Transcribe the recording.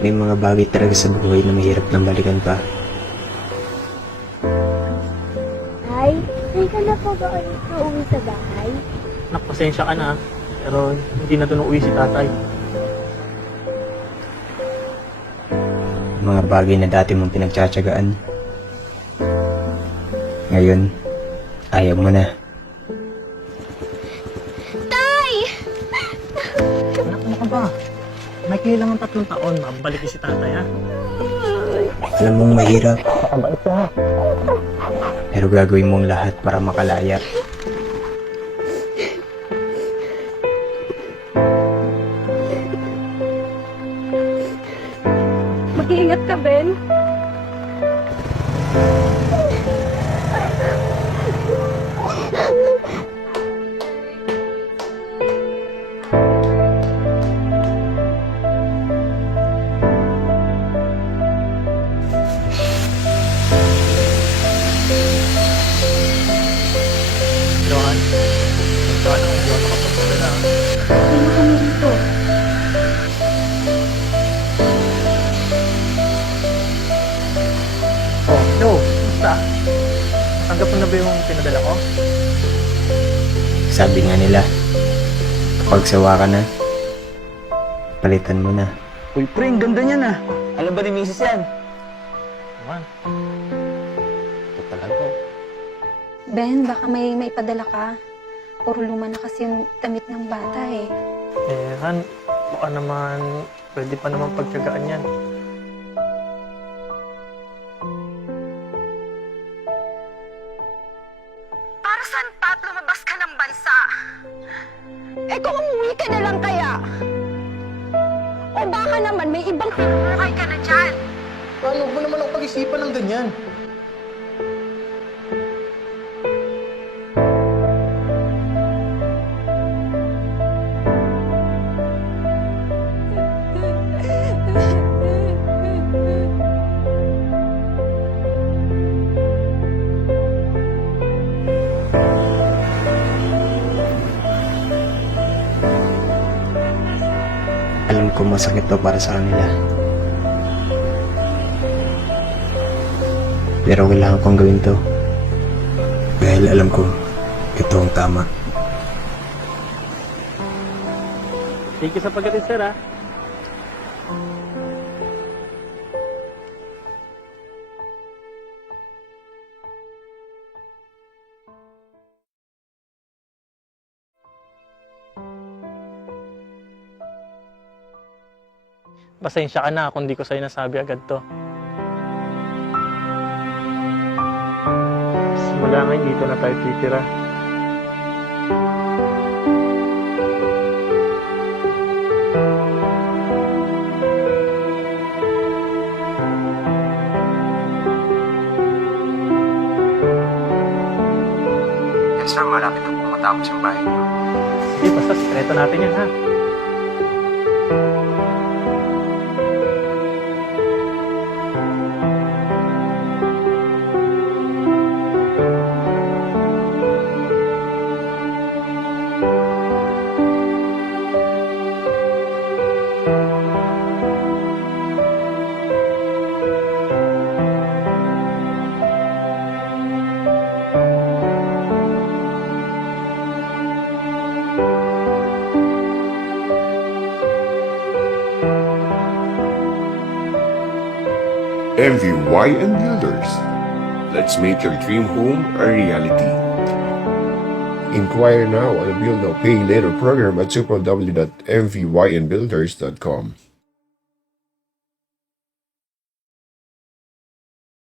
may mga bagay talaga sa buhay na mahirap nang balikan pa. Tay, hindi ka na pa ba ulit uuwi sa bahay? Nakpasensya ka na, pero hindi na doon uuwi si tatay. Mga bagay na dati mong pinagtsatsagaan. Ngayon, ayaw mo na. Anak, ano ka ba? May kailangan 3 taon, mabalik si tatay, ha? Alam mong mahirap, Pakabait ka, ha? pero gagawin mong lahat para makalaya. Mag-iingat ka, Ben. Johan, Johan, hindi ako nakapagpunta na, ha? Hindi na kami dito. Oh, no, basta. Tanggap mo na ba yung pinadala ko? Sabi nga nila, kapag sawa ka na, palitan mo na. Uy, pre, ang ganda niyan ah. Alam ba ni Mrs. yan? Johan, Ito talaga. Ben, baka may padala ka. Puro luma na kasi yung damit ng bata eh. Han, baka naman, pwede pa naman pagtyagaan yan. Para saan pa at lumabas ka ng bansa? Eh kung umuwi ka na lang kaya? O baka naman may ibang buhay ka na dyan? Paano mo naman ako pag-isipan ng ganyan? Alam ko masakit to para sa kanila. Pero kailangan kong gawin to. Dahil alam ko, ito ang tama. Thank you sa pagdating, sir, ha? Pasensya ka na kung di ko sa'yo nasabi agad to. Simula ngayon, dito na tayo titira. Yes sir, malapit na po matapos yung bahay niyo. Sige, basta sikreto natin yan, ha? MVY and Builders. Let's make your dream home a reality. Inquire now on the Build Now Pay Later program at www.mvyandbuilders.com.